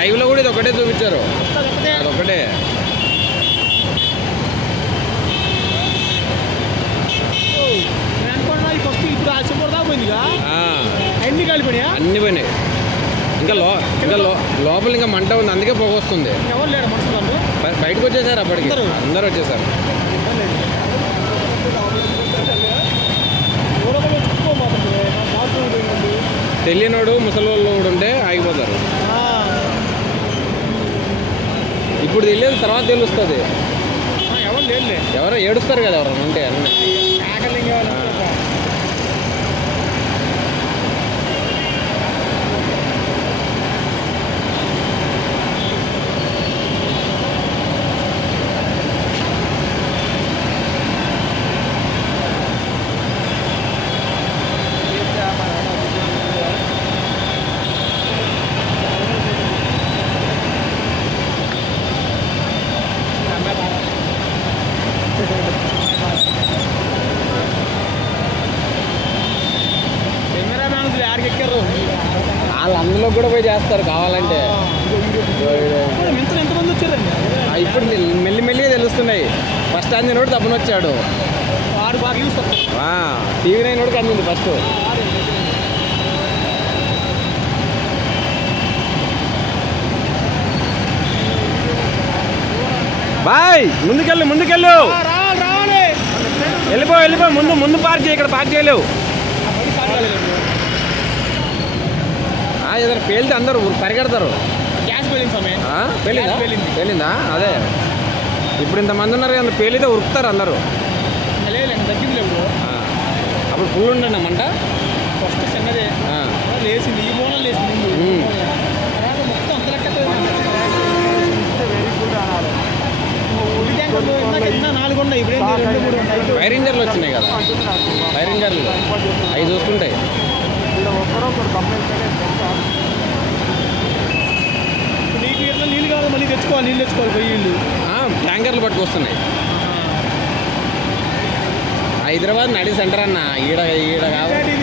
లైవ్లో కూడా ఇది ఒకటే చూపించారు, అదొకటే. ఇప్పుడు ఆశపడదా పోయిందిగా, అన్ని కలిపినాయా? అన్ని పోయినాయి. ఇంకా లోపల ఇంకా మంట ఉంది, అందుకే పొగ వస్తుంది. ఎవరు లేరు మనుషులు, బయటకు వచ్చేసారు అప్పటికి, అందరు వచ్చేసారు. తెలియనోడు ముసలోళ్ళు కూడా ఉంటే ఆగిపోతారు. ఇప్పుడు తెలియదు, తర్వాత తెలుస్తుంది. ఎవరో ఏడుస్తారు కదా ఎవరైనా ఉంటే అన్నీ. వాళ్ళు అందులో కూడా పోయి చేస్తారు కావాలంటే. ఎంతమంది వచ్చారండి ఇప్పుడు మెల్లిమెల్లిగా తెలుస్తున్నాయి. ఫస్ట్ అందినోడు తప్పని వచ్చాడు, టీవీ నైన్ కూడా అందింది ఫస్ట్. బాయ్ ముందుకెళ్ళు వెళ్ళిపో ముందు పార్క్ చేయి, ఇక్కడ పార్క్ చేయలేవు. ఏదైనా పేలితే అందరూ పరిగెడతారు. గ్యాస్ పేలిందా? అదే ఇప్పుడు ఇంతమంది ఉన్నారు కదా, పేలితే ఉరుకుతారు అందరూ. అప్పుడు ఫుల్ ఉండండి మంట. ఫస్ట్ చిన్నదే లేచింది, ఈ బోనం లేచింది, మొత్తం అంత 4 ఉన్నాయి. ఇప్పుడు ఫైర్ ఇంజర్లు వచ్చినాయి కదా, ఫైర్ ఇంజర్లు అవి చూసుకుంటాయి. నీళ్ళు కావాలి, మళ్ళీ తెచ్చుకోవాలి, పోయి ట్యాంకర్లు పట్టుకొస్తున్నాయి. హైదరాబాద్ నడి సెంటర్ అన్న, ఈడ కావాలి.